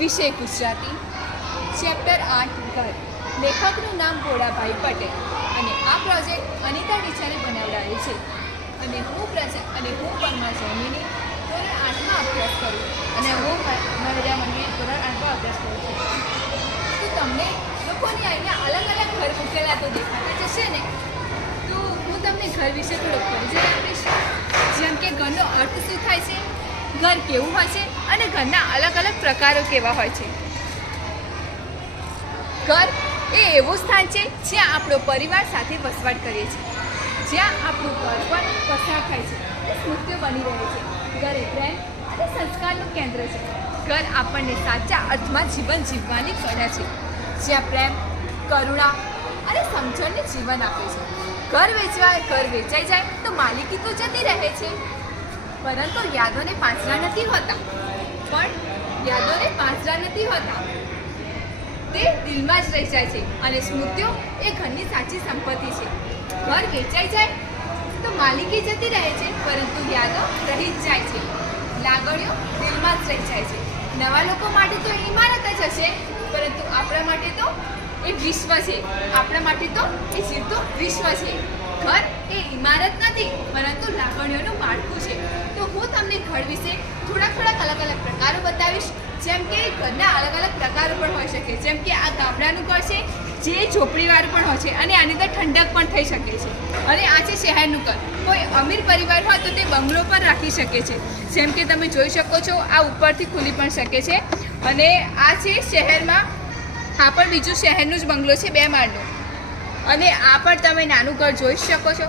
વિષય ગુજરાતી, ચેપ્ટર 8 ઘર. લેખકનું નામ ભોળાભાઈ પટેલ અને આ પ્રોજેક્ટ અનિતા ટીચરે બનાવડાવ્યો છે. અને હું પરમાર જૈમિની ધોરણ 8માં અભ્યાસ કરું અને હું નરેન્દ્ર મંદિર ધોરણ 8માં અભ્યાસ કરું છું. તો તમને લોકોની અહીંયા અલગ અલગ ઘર મૂકેલા તો દેખાતા જશે ને, તો હું તમને ઘર વિશે થોડોક પરિચય આપીશ. જેમ કે ઘરનો અર્થ શું થાય છે, ઘર કેવું હોય છે અને ઘરના અલગ અલગ પ્રકારો કેવા હોય છે. ઘર એ એવું સ્થાન છે જ્યાં આપણો પરિવાર સાથે વસવાટ કરીએ છીએ, જ્યાં આપણું ઘર પણ પસાર થાય છે અને સ્મૃતિઓ બની રહે છે. ઘર એ પ્રેમ અને સંસ્કારનું કેન્દ્ર છે. ઘર આપણને સાચા અર્થમાં જીવન જીવવાની કળા છે, જ્યાં પ્રેમ, કરુણા અને સમજણને જીવન આપે છે. ઘર વેચાઈ જાય તો માલિકી તો જતી રહે છે, પરંતુ યાદોને પાંજરા નથી હોતા, તે દિલમાં જ રહી જાય છે અને સ્મૃતિઓ એ ઘરની સાચી સંપત્તિ છે. ઘર વેચાઈ જાય તો માલિકી જતી રહે છે, પરંતુ યાદો રહી જ જાય છે. લાગણીઓ દિલમાં જ રહી જાય છે. નવા લોકો માટે તો એ ઇમારત જ હશે, પરંતુ આપણા માટે તો એ વિશ્વ છે. આપણા માટે તો એ જીવતું વિશ્વ છે. ઘર એ ઇમારત નથી, પરંતુ લાગણીઓનું માળખું છે. તો હું તમને ઘર વિશે થોડાક અલગ અલગ પ્રકારો બતાવીશ. જેમ કે ઘરના અલગ અલગ પ્રકારો પણ હોઈ શકે. જેમ કે આ ગામડાનું ઘર છે, જે ઝોપડીવાળું પણ હોય છે અને આની અંદર ઠંડક પણ થઈ શકે છે. અને આ છે શહેરનું ઘર. કોઈ અમીર પરિવાર હોય તો તે બંગલો પણ રાખી શકે છે. જેમ કે તમે જોઈ શકો છો, આ ઉપરથી ખુલી પણ શકે છે. અને આ છે શહેરમાં, આ પણ બીજું શહેરનું જ બંગલો છે, 2 માળનું. અને આ પણ તમે નાનું ઘર જોઈ શકો છો.